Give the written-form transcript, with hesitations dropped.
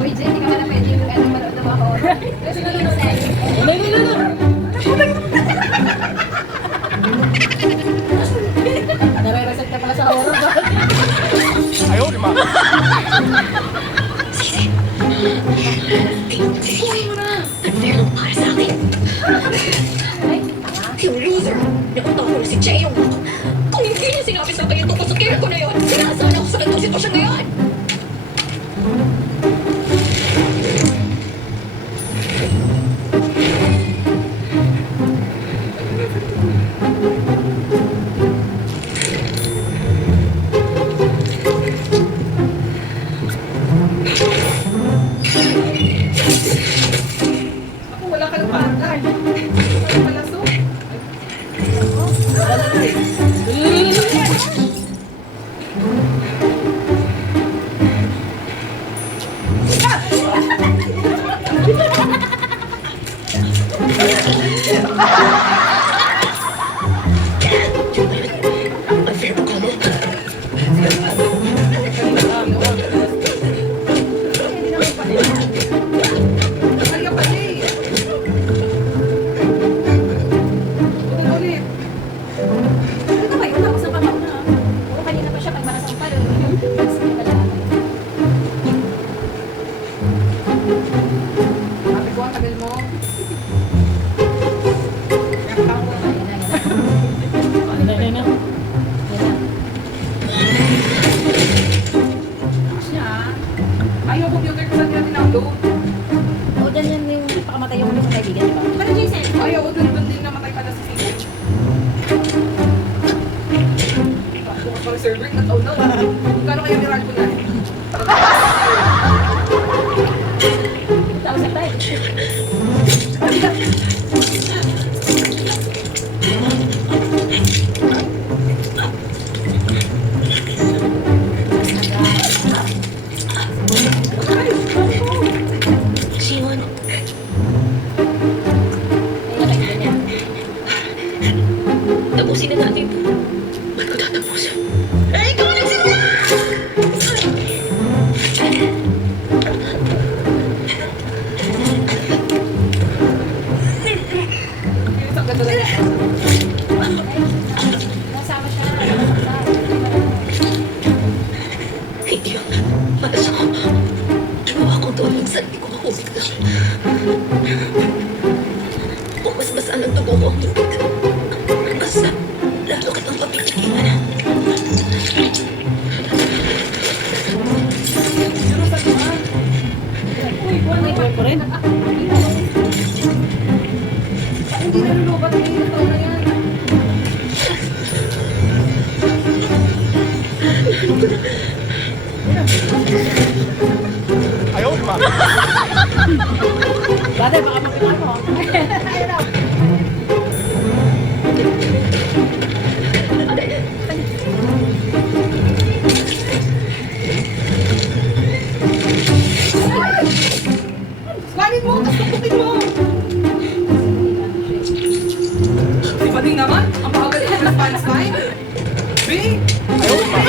Uy, Jay, hindi ka pala pwede yung ano, manood ng mga horror. Kasi nanonood na yun. Nare-reset ka pala sa horror ba? Ayaw, di ma. Unfair lang para sa akin. Ay, Yung loser, nakatawa ko na si Cheyong. Kung hindi niya sinabi sa akin tungkol sa care ko na yun, sinasaan ako sa ganitong sitwasyon ngayon. ako wala ka ng patay. Wala pala so. Unfair ba ka mo? Halika pa, Jay. Ulit. Ano ba yun? Tapos na pamaw na. Oo, kanina pa siya pagmarasang pa rin. Tapos na talaga. Sabi ko, ang tagal mo. Yan na. Siya. Ayaw, computer ko sa tinapin-upload. O, dyan yan yung pakamatay yung sa kaibigan, di ba? Pero Jason, ayaw, doon din namatay pala si Sino. Bukas pang server, nataw na. Kano kaya viral ko na? Tapos na tayo. Simon, Ayun yung kaibigan niya. tapusin na natin ito. Ba't ko tatapusin? Eh, ikaw ang nagsimula! Yung ang ganda lang yan. Nasama siya. Nasaktan. Hindi yun. Matas ako. Ginawa kong doon yung sarili ko mahusik lang. Bumas-basan ang dugo ko ang tubig. Basta, lalo kitang papikilan. Pero sa tuwa. Uy, May kwento rin. hindi na lulubat na yung taon na yan. Ayaw, di ma. Brother, baka makita mo. Kuhanin mo, tapos tupukin mo. Di ba din naman? Ang bagal ito ng Palestine? Bing! Ayaw, di ma.